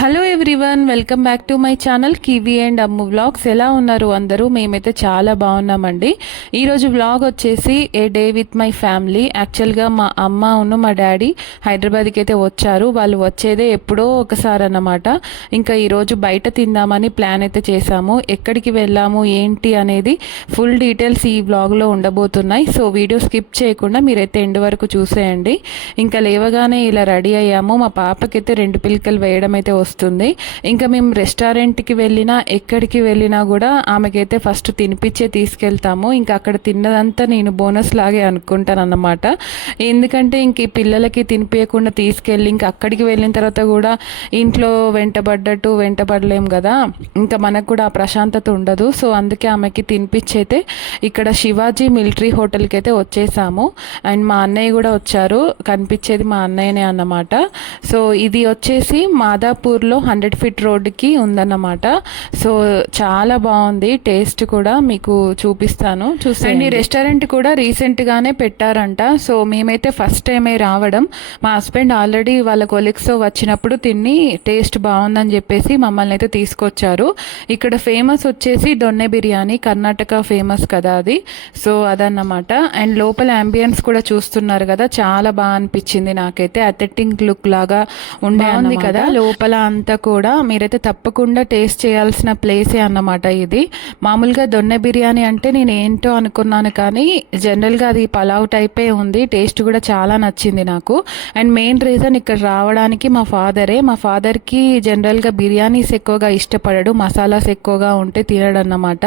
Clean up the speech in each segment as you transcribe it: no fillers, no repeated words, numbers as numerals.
Hello everyone, welcome back to my channel Kiwi and Ammu vlogs. ఎలా ఉన్నారు అందరూ? మేమైతే చాలా బాగున్నామండి. ఈరోజు వ్లాగ్ వచ్చేసి ఏ డే విత్ మై ఫ్యామిలీ. యాక్చువల్గా మా అమ్మ ఉన్న మా డాడీ హైదరాబాద్కి అయితే వచ్చారు. వాళ్ళు వచ్చేదే ఎప్పుడో ఒకసారి అన్నమాట. ఇంకా ఈరోజు బయట తిందామని ప్లాన్ అయితే చేశాము. ఎక్కడికి వెళ్ళాము ఏంటి అనేది ఫుల్ డీటెయిల్స్ ఈ వ్లాగ్లో ఉండబోతున్నాయి. సో వీడియో స్కిప్ చేయకుండా మీరైతే ఎండ్ వరకు చూసేయండి. ఇంకా లేవగానే ఇలా రెడీ అయ్యాము. మా పాపకైతే 2 పిలకలు వేయడం అయితే వస్తుంది. ఇంకా మేము రెస్టారెంట్కి వెళ్ళినా ఎక్కడికి వెళ్ళినా కూడా ఆమెకైతే ఫస్ట్ తినిపించే తీసుకెళ్తాము. ఇంకా అక్కడ తిన్నదంతా నేను బోనస్ లాగే అనుకుంటాను అన్నమాట. ఎందుకంటే ఇంక ఈ పిల్లలకి తినిపించకుండా తీసుకెళ్ళి ఇంకా అక్కడికి వెళ్ళిన తర్వాత కూడా ఇంట్లో వెంటబడలేము కదా, ఇంకా మనకు కూడా ఆ ప్రశాంతత ఉండదు. సో అందుకే ఆమెకి తినిపించైతే ఇక్కడ శివాజీ మిలిటరీ హోటల్కి అయితే వచ్చేసాము. అండ్ మా అన్నయ్య కూడా వచ్చారు. కనిపించేది మా అన్నయ్యనే అన్నమాట. సో ఇది వచ్చేసి మాదాపూర్లో 100 ఫీట్ రోడ్డుకి ఉందన్నమాట. సో చాలా బాగుంది. టేస్ట్ కూడా మీకు చూపిస్తాను, చూసండి. ఈ రెస్టారెంట్ కూడా రీసెంట్గానే పెట్టారంట. సో మేమైతే ఫస్ట్ టైమే రావడం. మా హస్బెండ్ ఆల్రెడీ వాళ్ళ కొలీగ్స్తో వచ్చినప్పుడు తిని టేస్ట్ బాగుందని చెప్పేసి మమ్మల్ని అయితే తీసుకొచ్చారు. ఇక్కడ ఫేమస్ వచ్చేసి దొన్నె బిర్యానీ, కర్ణాటక ఫేమస్ కదా అది. సో అదన్నమాట. అండ్ లోపల అంబియన్స్ కూడా చూస్తున్నారు కదా, చాలా బాగా అనిపించింది నాకైతే. అథెంటిక్ లుక్ లాగా ఉంది కదా లోపల అంతా కూడా. మీరైతే తప్పకుండా టేస్ట్ చేయాల్సిన ప్లేసే అన్నమాట ఇది. మామూలుగా దొన్నె బిర్యానీ అంటే నేను ఏంటో అనుకున్నాను, కానీ జనరల్గా అది పలావ్ టైపే ఉంది. టేస్ట్ కూడా చాలా నచ్చింది నాకు. అండ్ మెయిన్ రీజన్ ఇక్కడ రావడానికి మా ఫాదర్కి జనరల్గా బిర్యానీస్ ఎక్కువగా ఇష్టపడడు, మసాలాస్ ఎక్కువగా ఉంటే తినడు అన్నమాట.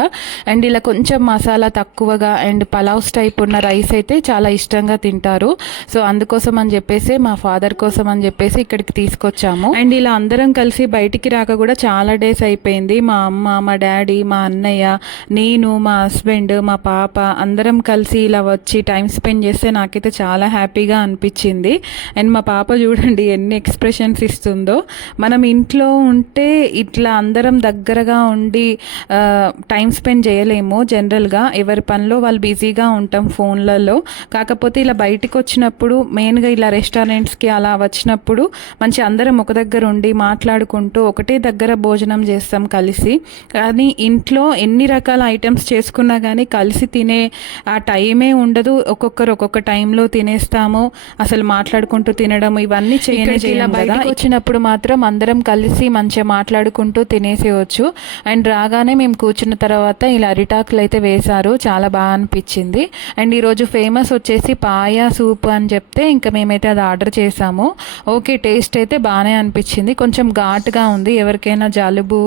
అండ్ ఇలా కొంచెం మసాలా తక్కువగా అండ్ పలావ్స్ టైప్ ఉన్న రైస్ అయితే చాలా ఇష్టంగా తింటారు. సో అందుకోసం అని చెప్పేసి మా ఫాదర్ కోసం అని చెప్పేసి ఇక్కడికి తీసుకొచ్చాము. అండ్ ఇలా అందరం కలిసి బయటికి రాక కూడా చాలా డేస్ అయిపోయింది. మా అమ్మ, మా డాడీ, మా అన్నయ్య, నేను, మా హస్బెండ్, మా పాప అందరం కలిసి ఇలా వచ్చి టైం స్పెండ్ చేస్తే నాకైతే చాలా హ్యాపీగా అనిపించింది. అండ్ మా పాప చూడండి ఎన్ని ఎక్స్ప్రెషన్స్ ఇస్తుందో. మనం ఇంట్లో ఉంటే ఇట్లా అందరం దగ్గరగా ఉండి టైం స్పెండ్ చేయలేము. జనరల్గా ఎవరి పనిలో వాళ్ళు బిజీగా ఉంటాం ఫోన్లలో. కాకపోతే ఇలా బయటకు వచ్చినప్పుడు, మెయిన్గా ఇలా రెస్టారెంట్స్కి అలా వచ్చినప్పుడు మంచి అందరం ఒక దగ్గర ఉండి మాట్లాడుకుంటూ ఒకటే దగ్గర భోజనం చేస్తాం కలిసి. కానీ ఇంట్లో ఎన్ని రకాల ఐటమ్స్ చేసుకున్నా కానీ కలిసి తినే ఆ టైమే ఉండదు. ఒక్కొక్కరు ఒక్కొక్క టైంలో తినేస్తాము. అసలు మాట్లాడుకుంటూ తినడం ఇవన్నీ చేయలేము కదా. వచ్చినప్పుడు మాత్రం అందరం కలిసి మంచిగా మాట్లాడుకుంటూ తినేసేయచ్చు. అండ్ రాగానే మేము కూర్చున్న తర్వాత ఇలా అరిటాకులు అయితే వేశారు, చాలా బాగా అనిపించింది. అండ్ ఈరోజు ఫేమస్ వచ్చేసి పాయా సూప్ అని చెప్తే ఇంకా మేమైతే అది ఆర్డర్ చేసాము. ఓకే, టేస్ట్ అయితే బాగానే అనిపించింది. కొంచెం ఘాటుగా ఉంది. ఎవరికైనా జలుబు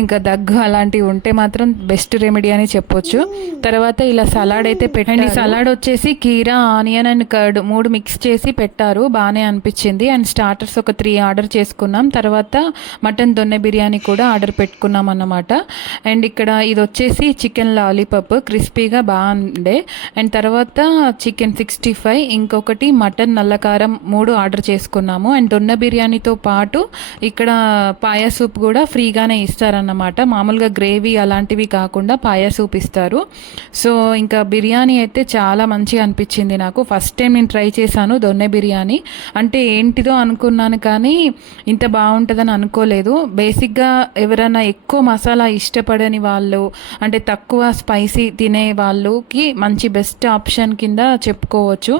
ఇంకా దగ్గు అలాంటివి ఉంటే మాత్రం బెస్ట్ రెమెడీ అని చెప్పొచ్చు. తర్వాత ఇలా సలాడ్ అయితే పెట్టండి. సలాడ్ వచ్చేసి కీరా, ఆనియన్ అండ్ కర్డ్ 3 మిక్స్ చేసి పెట్టారు, బాగానే అనిపించింది. అండ్ స్టార్టర్స్ ఒక 3 ఆర్డర్ చేసుకున్నాం. తర్వాత మటన్ దొన్నె బిర్యానీ కూడా ఆర్డర్ పెట్టుకున్నాం అన్నమాట. అండ్ ఇక్కడ ఇది వచ్చేసి చికెన్ లాలీపాప్, క్రిస్పీగా బాగుండే. అండ్ తర్వాత చికెన్ 65, ఇంకొకటి మటన్ నల్లకారం 3 ఆర్డర్ చేసుకున్నాము. అండ్ దొన్నె బిర్యానీతో పాటు ఇక్కడ పాయా సూప్ కూడా ఫ్రీగానే ఇస్తారన్నమాట. మామూలుగా గ్రేవీ అలాంటివి కాకుండా పాయా సూప్ ఇస్తారు. సో ఇంకా బిర్యానీ అయితే చాలా మంచిగా అనిపించింది నాకు. ఫస్ట్ టైం నేను ట్రై చేశాను దొన్నె బిర్యానీ. అంటే ఏంటిదో అనుకున్నాను కానీ ఇంత బాగుంటుందని అనుకోలేదు. బేసిక్గా ఎవరైనా ఎక్కువ మసాలా ఇష్టపడని వాళ్ళు, అంటే తక్కువ స్పైసీ తినే వాళ్ళకి మంచి బెస్ట్ ఆప్షన్ కింద చెప్పుకోవచ్చు.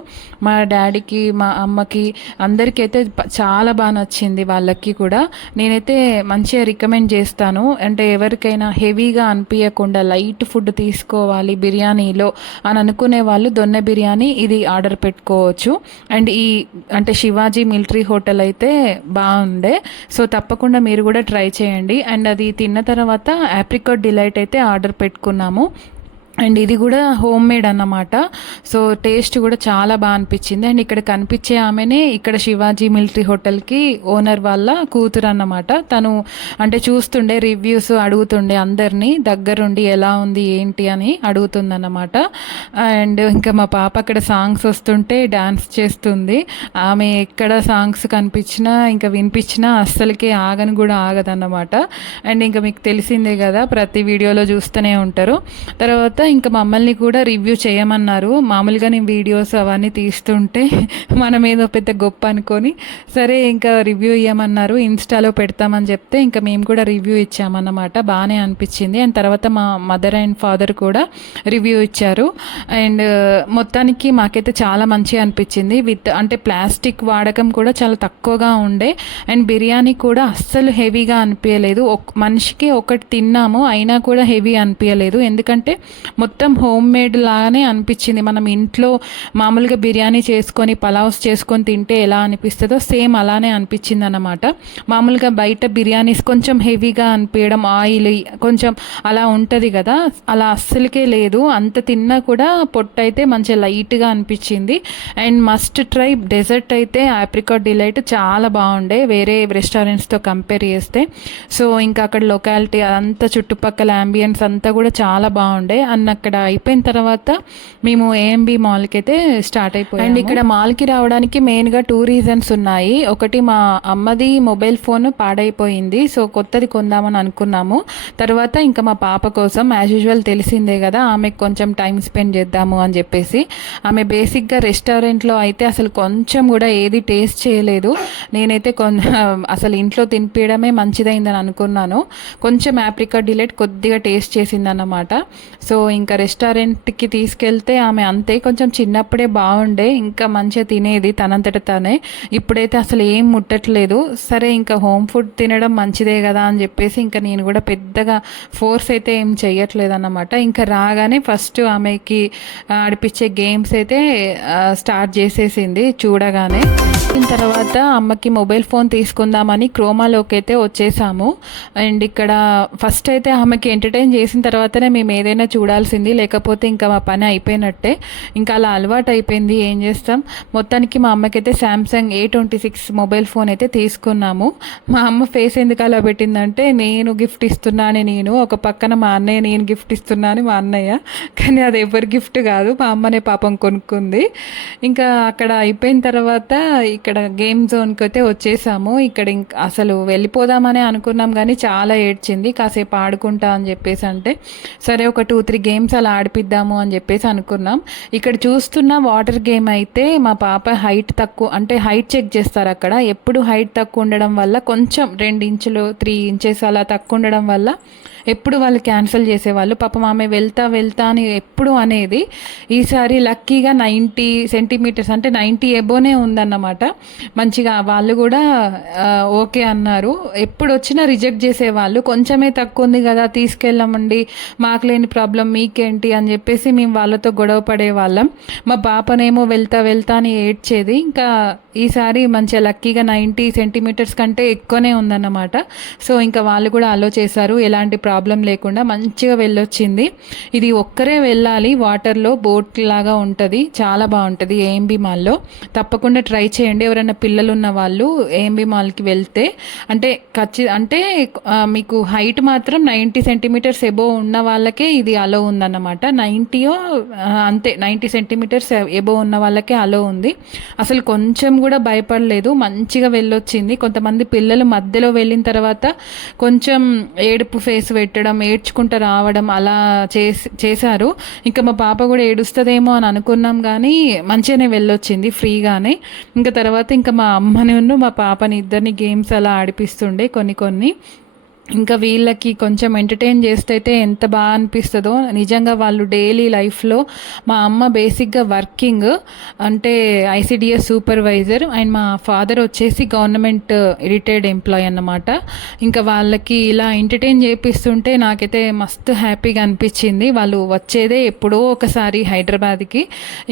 మా డాడీకి, మా అమ్మకి, అందరికైతే చాలా బాగా నచ్చింది. వాళ్ళకి కూడా నేనైతే మంచిగా రికమెండ్ చేస్తాను. అంటే ఎవరికైనా హెవీగా అనిపించకుండా లైట్ ఫుడ్ తీసుకోవాలి బిర్యానీలో అని అనుకునే వాళ్ళు దొన్నె బిర్యానీ ఇది ఆర్డర్ పెట్టుకోవచ్చు. అండ్ ఈ అంటే శివాజీ మిలిటరీ హోటల్ అయితే బాగుండే. సో తప్పకుండా మీరు కూడా ట్రై చేయండి. అండ్ అది తిన్న తర్వాత ఆప్రికాట్ డిలైట్ అయితే ఆర్డర్ పెట్టుకున్నాము. అండ్ ఇది కూడా హోమ్ మేడ్ అన్నమాట. సో టేస్ట్ కూడా చాలా బాగా అనిపించింది. అండ్ ఇక్కడ కనిపించే ఆమెనే ఇక్కడ శివాజీ మిలిటరీ హోటల్కి ఓనర్ వాళ్ళ కూతురు అన్నమాట. తను అంటే చూస్తుండే, రివ్యూస్ అడుగుతుండే అందరినీ దగ్గరుండి ఎలా ఉంది ఏంటి అని అడుగుతుందన్నమాట. అండ్ ఇంకా మా పాప అక్కడ సాంగ్స్ వస్తుంటే డాన్స్ చేస్తుంది. ఆమె ఎక్కడ సాంగ్స్ కనిపించినా ఇంకా వినిపించినా అస్సలకే ఆగని కూడా ఆగదన్నమాట. అండ్ ఇంకా మీకు తెలిసిందే కదా, ప్రతి వీడియోలో చూస్తూనే ఉంటారు. తర్వాత ఇంకా మమ్మల్ని కూడా రివ్యూ చేయమన్నారు. మామూలుగా నేను వీడియోస్ అవన్నీ తీస్తుంటే మనం ఏదో పెద్ద గొప్ప అనుకొని సరే ఇంకా రివ్యూ ఇవ్వమన్నారు, ఇన్స్టాలో పెడతామని చెప్తే ఇంకా మేము కూడా రివ్యూ ఇచ్చామన్నమాట. బాగానే అనిపించింది. అండ్ తర్వాత మా మదర్ అండ్ ఫాదర్ కూడా రివ్యూ ఇచ్చారు. అండ్ మొత్తానికి మాకైతే చాలా మంచిగా అనిపించింది. అంటే ప్లాస్టిక్ వాడకం కూడా చాలా తక్కువగా ఉండే. అండ్ బిర్యానీ కూడా అస్సలు హెవీగా అనిపించలేదు. మనిషికి ఒకటి తిన్నాము అయినా కూడా హెవీ అనిపించలేదు. ఎందుకంటే మొత్తం హోమ్ మేడ్ లాగానే అనిపించింది. మనం ఇంట్లో మామూలుగా బిర్యానీ చేసుకొని పలావ్స్ చేసుకొని తింటే ఎలా అనిపిస్తుందో సేమ్ అలానే అనిపించింది అన్నమాట. మామూలుగా బయట బిర్యానీస్ కొంచెం హెవీగా అనిపించడం, ఆయిల్ కొంచెం అలా ఉంటుంది కదా, అలా అస్సలకే లేదు. అంత తిన్నా కూడా పొట్టు అయితే మంచిగా లైట్గా అనిపించింది. అండ్ మస్ట్ ట్రై డెజర్ట్ అయితే ఆప్రికాట్ డిలైట్ చాలా బాగుండే వేరే రెస్టారెంట్స్తో కంపేర్ చేస్తే. సో ఇంకా అక్కడ లొకాలిటీ అంతా చుట్టుపక్కల అంబియన్స్ అంతా కూడా చాలా బాగుండే. అండ్ అక్కడ అయిపోయిన తర్వాత మేము ఏఎంబి మాల్కి అయితే స్టార్ట్ అయిపోయాం. అండ్ ఇక్కడ మాల్కి రావడానికి మెయిన్గా 2 రీజన్స్ ఉన్నాయి. ఒకటి మా అమ్మది మొబైల్ ఫోన్ పాడైపోయింది, సో కొత్తది కొందామని అనుకున్నాము. తర్వాత ఇంకా మా పాప కోసం యాజ్ యూజువల్ తెలిసిందే కదా, ఆమెకు కొంచెం టైం స్పెండ్ చేద్దాము అని చెప్పేసి. ఆమె బేసిక్గా రెస్టారెంట్లో అయితే అసలు కొంచెం కూడా ఏది టేస్ట్ చేయలేదు. నేనైతే అసలు ఇంట్లో తినిపించడమే మంచిదైందని అనుకున్నాను. కొంచెం ఆప్రికాట్ డిలైట్ కొద్దిగా టేస్ట్ చేసిందన్నమాట. సో ఇంకా రెస్టారెంట్కి తీసుకెళ్తే ఆమె అంతే, కొంచెం చిన్నప్పుడే బాగుండే, ఇంకా మంచిగా తినేది తనంతట తనే. ఇప్పుడైతే అసలు ఏం ముట్టట్లేదు. సరే ఇంకా హోమ్ ఫుడ్ తినడం మంచిదే కదా అని చెప్పేసి ఇంకా నేను కూడా పెద్దగా ఫోర్స్ అయితే ఏం చెయ్యట్లేదు అన్నమాట. ఇంకా రాగానే ఫస్ట్ ఆమెకి ఆడిపించే గేమ్స్ అయితే స్టార్ట్ చేసేసింది చూడగానే. తర్వాత అమ్మకి మొబైల్ ఫోన్ తీసుకుందామని క్రోమాలోకి అయితే వచ్చేసాము. అండ్ ఇక్కడ ఫస్ట్ అయితే ఆమెకి ఎంటర్టైన్ చేసిన తర్వాతనే మేము ఏదైనా చూడాల్సింది, లేకపోతే ఇంకా మా పని అయిపోయినట్టే. ఇంకా అలా అలవాటు అయిపోయింది, ఏం చేస్తాం. మొత్తానికి మా అమ్మకైతే శాంసంగ్ A26 మొబైల్ ఫోన్ అయితే తీసుకున్నాము. మా అమ్మ ఫేస్ ఎందుకు అలా పెట్టిందంటే నేను గిఫ్ట్ ఇస్తున్నాను, నేను ఒక పక్కన మా అన్నయ్య నేను గిఫ్ట్ ఇస్తున్నాను మా అన్నయ్య, కానీ అది ఎవరి గిఫ్ట్ కాదు, మా అమ్మనే పాపం కొనుక్కుంది. ఇంకా అక్కడ అయిపోయిన తర్వాత ఇక్కడ గేమ్ జోన్కి అయితే వచ్చేసాము. ఇక్కడ అసలు వెళ్ళిపోదామని అనుకున్నాం కానీ చాలా ఏడ్చింది. కాసేపు ఆడుకుంటా అని చెప్పేసి అంటే సరే ఒక 2-3 గేమ్స్ అలా ఆడిపిద్దాము అని చెప్పేసి అనుకున్నాం. ఇక్కడ చూస్తున్న వాటర్ గేమ్ అయితే మా పాప హైట్ తక్కువ, అంటే హైట్ చెక్ చేస్తారు అక్కడ. ఎప్పుడు హైట్ తక్కువ ఉండడం వల్ల కొంచెం 2 ఇంచులు 3 ఇంచెస్ అలా తక్కువ ఉండడం వల్ల ఎప్పుడు వాళ్ళు క్యాన్సిల్ చేసేవాళ్ళు. పాపం ఆమె వెళ్తా అని ఎప్పుడు అనేది. ఈసారి లక్కీగా 90 సెంటీమీటర్స్ అంటే 90 ఎబోనే ఉందన్నమాట. మంచిగా వాళ్ళు కూడా ఓకే అన్నారు. ఎప్పుడు వచ్చినా రిజెక్ట్ చేసేవాళ్ళు. కొంచెమే తక్కువ ఉంది కదా తీసుకెళ్ళమండి, మాకు లేని ప్రాబ్లం మీకేంటి అని చెప్పేసి మేము వాళ్ళతో గొడవ పడేవాళ్ళం. మా పాపనేమో వెళ్తా అని ఏడ్చేది. ఇంకా ఈసారి మంచిగా లక్కీగా 90 సెంటీమీటర్స్ కంటే ఎక్కువనే ఉందన్నమాట. సో ఇంకా వాళ్ళు కూడా అలో చేశారు, ఎలాంటి ప్రాబ్లం లేకుండా మంచిగా వెళ్ళొచ్చింది. ఇది ఒక్కరే వెళ్ళాలి, వాటర్లో బోట్ లాగా ఉంటుంది, చాలా బాగుంటుంది ఏఎంబి మాల్లో. తప్పకుండా ట్రై చేయండి ఎవరైనా పిల్లలు ఉన్న వాళ్ళు ఏఎంబి మాల్కి వెళ్తే. అంటే మీకు హైట్ మాత్రం 90 సెంటీమీటర్స్ ఎబో ఉన్న వాళ్ళకే ఇది అలో ఉందన్నమాట. 90 అంతే 90 సెంటీమీటర్స్ ఎబో ఉన్న వాళ్ళకే అలో ఉంది. అసలు కొంచెం కూడా భయపడలేదు, మంచిగా వెళ్ళొచ్చింది. కొంతమంది పిల్లలు మధ్యలో వెళ్ళిన తర్వాత కొంచెం ఏడుపు ఫేస్ పెట్టడం, ఏడ్చుకుంటూ రావడం అలా చేశారు. ఇంకా మా పాప కూడా ఏడుస్తుందేమో అని అనుకున్నాం కానీ మంచిగానే వెళ్ళొచ్చింది ఫ్రీగానే. ఇంకా తర్వాత ఇంకా మా అమ్మని మా పాపని ఇద్దరిని గేమ్స్ అలా ఆడిపిస్తుండే కొన్ని. ఇంకా వీళ్ళకి కొంచెం ఎంటర్టైన్ చేస్తే అయితే ఎంత బాగా అనిపిస్తుందో నిజంగా. వాళ్ళు డైలీ లైఫ్లో మా అమ్మ బేసిక్గా వర్కింగ్, అంటే ICDS సూపర్వైజర్, అండ్ మా ఫాదర్ వచ్చేసి గవర్నమెంట్ రిటైర్డ్ ఎంప్లాయీ అన్నమాట. ఇంకా వాళ్ళకి ఇలా ఎంటర్టైన్ చేపిస్తుంటే నాకైతే మస్తు హ్యాపీగా అనిపించింది. వాళ్ళు వచ్చేదే ఎప్పుడో ఒకసారి హైదరాబాద్కి.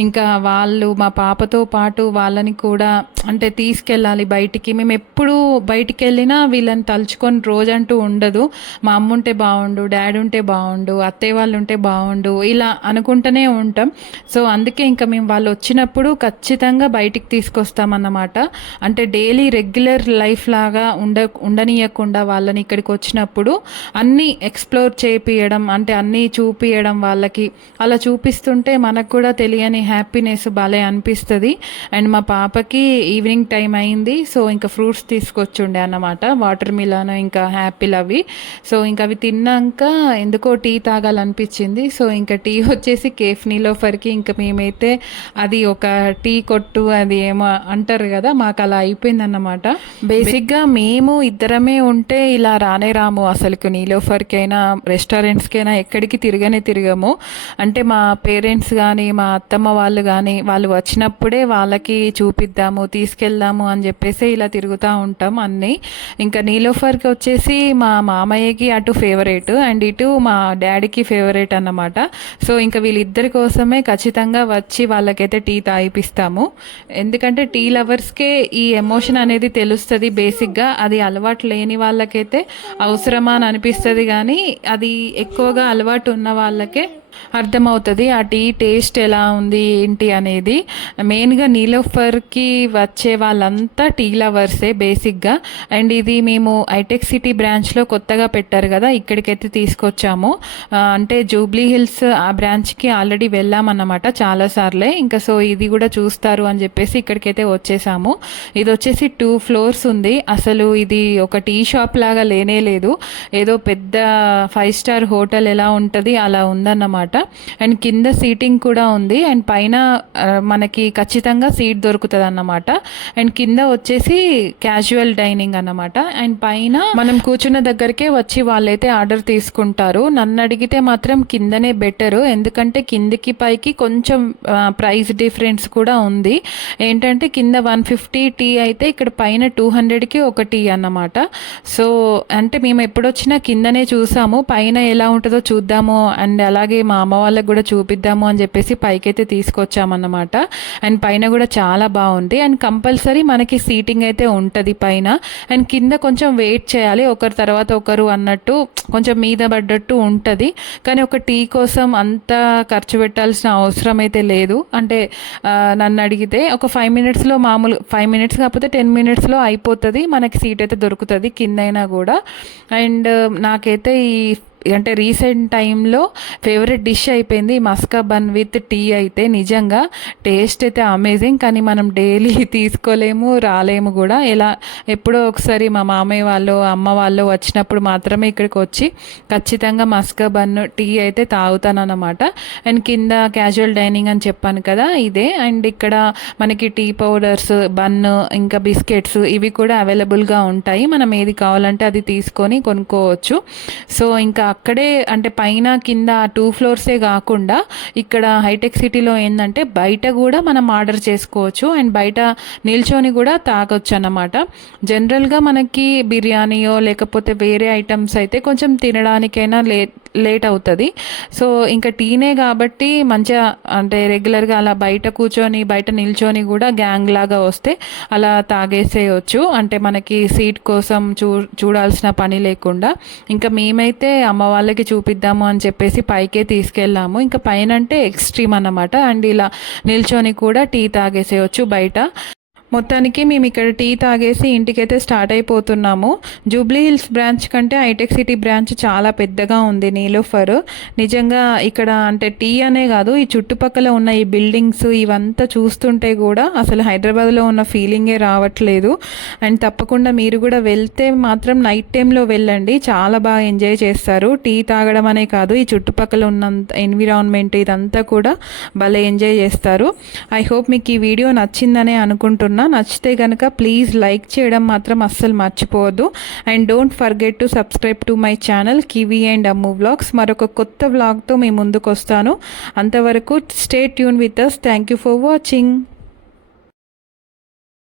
ఇంకా వాళ్ళు మా పాపతో పాటు వాళ్ళని కూడా అంటే తీసుకెళ్ళాలి బయటికి. మేము ఎప్పుడు బయటికి వెళ్ళినా వీళ్ళని తలుచుకొని రోజంటూ ఉండదు. మా అమ్మ ఉంటే బాగుండు, డాడీ ఉంటే బాగుండు, అత్తయ్య వాళ్ళు ఉంటే బాగుండు, ఇలా అనుకుంటూనే ఉంటాం. సో అందుకే ఇంకా మేము వాళ్ళు వచ్చినప్పుడు ఖచ్చితంగా బయటికి తీసుకొస్తామన్నమాట. అంటే డైలీ రెగ్యులర్ లైఫ్ లాగా ఉండనీయకుండా వాళ్ళని ఇక్కడికి వచ్చినప్పుడు అన్నీ ఎక్స్ప్లోర్ చేపియడం, అంటే అన్నీ చూపియడం వాళ్ళకి. అలా చూపిస్తుంటే మనకు కూడా తెలియని హ్యాపీనెస్ భలే అనిపిస్తుంది. అండ్ మా పాపకి ఈవినింగ్ టైం అయింది, సో ఇంకా ఫ్రూట్స్ తీసుకొచ్చుండే అన్నమాట. వాటర్ మిలాన్ ఇంకా యాపిల్ టిఫిన్లు అవి. సో ఇంకా అవి తిన్నాక ఎందుకో టీ తాగాలనిపించింది. సో ఇంకా టీ వచ్చేసి కేఫ్ నీలోఫర్కి ఇంకా మేమైతే అది ఒక టీ కొట్టు అది ఏమో అంటారు కదా, మాకు అలా అయిపోయిందన్నమాట. బేసిక్గా మేము ఇద్దరమే ఉంటే ఇలా రానే రాము అసలుకు, నీలోఫర్కైనా రెస్టారెంట్స్కైనా ఎక్కడికి తిరగము. అంటే మా పేరెంట్స్ కానీ మా అత్తమ్మ వాళ్ళు కానీ వాళ్ళు వచ్చినప్పుడే వాళ్ళకి చూపిద్దాము తీసుకెళ్దాము అని చెప్పేసి ఇలా తిరుగుతూ ఉంటాం అన్నీ. ఇంకా నీలోఫర్కి వచ్చేసి మా మామయ్యకి అటు ఫేవరెట్ అండ్ ఇటు మా డాడీకి ఫేవరెట్ అన్నమాట. సో ఇంకా వీళ్ళిద్దరి కోసమే ఖచ్చితంగా వచ్చి వాళ్ళకైతే టీ తాగిపిస్తాము. ఎందుకంటే టీ లవర్స్కే ఈ ఎమోషన్ అనేది తెలుస్తుంది. బేసిక్గా అది అలవాటు లేని వాళ్ళకైతే అవసరమా అని అనిపిస్తుంది, కానీ అది ఎక్కువగా అలవాటు ఉన్న వాళ్ళకే అర్థమవుతుంది ఆ టీ టేస్ట్ ఎలా ఉంది ఏంటి అనేది. మెయిన్గా నీలోఫర్కి వచ్చే వాళ్ళంతా టీ లవర్సే బేసిక్గా. అండ్ ఇది మేము హైటెక్ సిటీ బ్రాంచ్లో కొత్తగా పెట్టారు కదా, ఇక్కడికైతే తీసుకొచ్చాము. అంటే జూబ్లీ హిల్స్ ఆ బ్రాంచ్కి ఆల్రెడీ వెళ్ళామన్నమాట చాలాసార్లే. ఇంకా సో ఇది కూడా చూస్తారు అని చెప్పేసి ఇక్కడికైతే వచ్చేసాము. ఇది వచ్చేసి 2 floors ఉంది. అసలు ఇది ఒక టీ షాప్ లాగా లేనే లేదు, ఏదో పెద్ద 5 star హోటల్ ఎలా ఉంటుంది అలా ఉందన్నమాట. అండ్ కింద సీటింగ్ కూడా ఉంది అండ్ పైన మనకి ఖచ్చితంగా సీట్ దొరుకుతుంది అన్నమాట. అండ్ కింద వచ్చేసి క్యాజువల్ డైనింగ్ అన్నమాట. అండ్ పైన మనం కూర్చున్న దగ్గరికే వచ్చి వాళ్ళైతే ఆర్డర్ తీసుకుంటారు. నన్ను అడిగితే మాత్రం కిందనే బెటరు, ఎందుకంటే కిందికి పైకి కొంచెం ప్రైస్ డిఫరెన్స్ కూడా ఉంది. ఏంటంటే కింద 150 టీ అయితే ఇక్కడ పైన 200కి ఒక టీ అన్నమాట. సో అంటే మేము ఎప్పుడొచ్చినా కిందనే చూసాము, పైన ఎలా ఉంటుందో చూద్దాము అండ్ అలాగే మా అమ్మ వాళ్ళకి కూడా చూపిద్దాము అని చెప్పేసి పైకైతే తీసుకొచ్చామన్నమాట. అండ్ పైన కూడా చాలా బాగుంది అండ్ కంపల్సరీ మనకి సీటింగ్ అయితే ఉంటుంది పైన. అండ్ కింద కొంచెం వెయిట్ చేయాలి ఒకరి తర్వాత ఒకరు అన్నట్టు, కొంచెం మీద పడ్డట్టు ఉంటుంది. కానీ ఒక టీ కోసం అంత ఖర్చు పెట్టాల్సిన అవసరం అయితే లేదు. అంటే నన్ను అడిగితే ఒక 5 minutesలో మామూలు 5 minutes కాకపోతే 10 minutesలో అయిపోతుంది, మనకి సీట్ అయితే దొరుకుతుంది కిందైనా కూడా. అండ్ నాకైతే ఈ అంటే రీసెంట్ టైంలో ఫేవరెట్ డిష్ అయిపోయింది మస్కా బన్ విత్ టీ. అయితే నిజంగా టేస్ట్ అయితే అమేజింగ్, కానీ మనం డైలీ తీసుకోలేము రాలేము కూడా. ఎలా ఎప్పుడో ఒకసారి మా మామయ్య వాళ్ళు అమ్మ వాళ్ళు వచ్చినప్పుడు మాత్రమే ఇక్కడికి వచ్చి ఖచ్చితంగా మస్కా బన్ టీ అయితే తాగుతానన్నమాట. అండ్ కింద క్యాజువల్ డైనింగ్ అని చెప్పాను కదా ఇదే. అండ్ ఇక్కడ మనకి టీ పౌడర్స్, బన్, ఇంకా బిస్కెట్స్ ఇవి కూడా అవైలబుల్గా ఉంటాయి. మనం ఏది కావాలంటే అది తీసుకొని కొనుక్కోవచ్చు. సో ఇంకా అక్కడే అంటే పైన కింద 2 floors కాకుండా ఇక్కడ హైటెక్ సిటీలో ఏంటంటే బయట కూడా మనం ఆర్డర్ చేసుకోవచ్చు అండ్ బయట నిల్చొని కూడా తాగొచ్చు అన్నమాట. జనరల్గా మనకి బిర్యానీయో లేకపోతే వేరే ఐటమ్స్ అయితే కొంచెం తినడానికైనా లేట్ అవుతుంది. సో ఇంకా టీనే కాబట్టి మంచిగా అంటే రెగ్యులర్గా అలా బయట కూర్చొని బయట నిల్చొని కూడా గ్యాంగ్ లాగా వస్తే అలా తాగేసేయచ్చు. అంటే మనకి సీట్ కోసం చూడాల్సిన పని లేకుండా. ఇంకా మేమైతే అమ్మ వాళ్ళకి చూపిద్దాము అని చెప్పేసి పైకే తీసుకెళ్ళాము. ఇంకా పైన అంటే ఎక్స్ట్రీమ్ అన్నమాట. అండ్ ఇలా నిల్చొని కూడా టీ తాగేసేయచ్చు బయట. మొత్తానికి మేము ఇక్కడ టీ తాగేసి ఇంటికైతే స్టార్ట్ అయిపోతున్నాము. జూబ్లీ హిల్స్ బ్రాంచ్ కంటే హైటెక్ సిటీ బ్రాంచ్ చాలా పెద్దగా ఉంది నీలోఫర్. నిజంగా ఇక్కడ అంటే టీ అనే కాదు, ఈ చుట్టుపక్కల ఉన్న ఈ బిల్డింగ్స్ ఇవంతా చూస్తుంటే కూడా అసలు హైదరాబాద్లో ఉన్న ఫీలింగే రావట్లేదు. అండ్ తప్పకుండా మీరు కూడా వెళ్తే మాత్రం నైట్ టైంలో వెళ్ళండి, చాలా బాగా ఎంజాయ్ చేస్తారు. టీ తాగడం అనే కాదు, ఈ చుట్టుపక్కల ఉన్నంత ఎన్విరాన్మెంట్ ఇదంతా కూడా భలే ఎంజాయ్ చేస్తారు. ఐ హోప్ మీకు ఈ వీడియో నచ్చిందనే అనుకుంటున్నా. నచ్చితే కనుక ప్లీజ్ లైక్ చేయడం మాత్రం అస్సలు మర్చిపోవద్దు. And don't forget to subscribe to my channel Kiwi and Ammu vlogs. మరొక కొత్త వ్లాగ్తో మీ ముందుకు వస్తాను. అంతవరకు stay tune with us. Thank you for watching.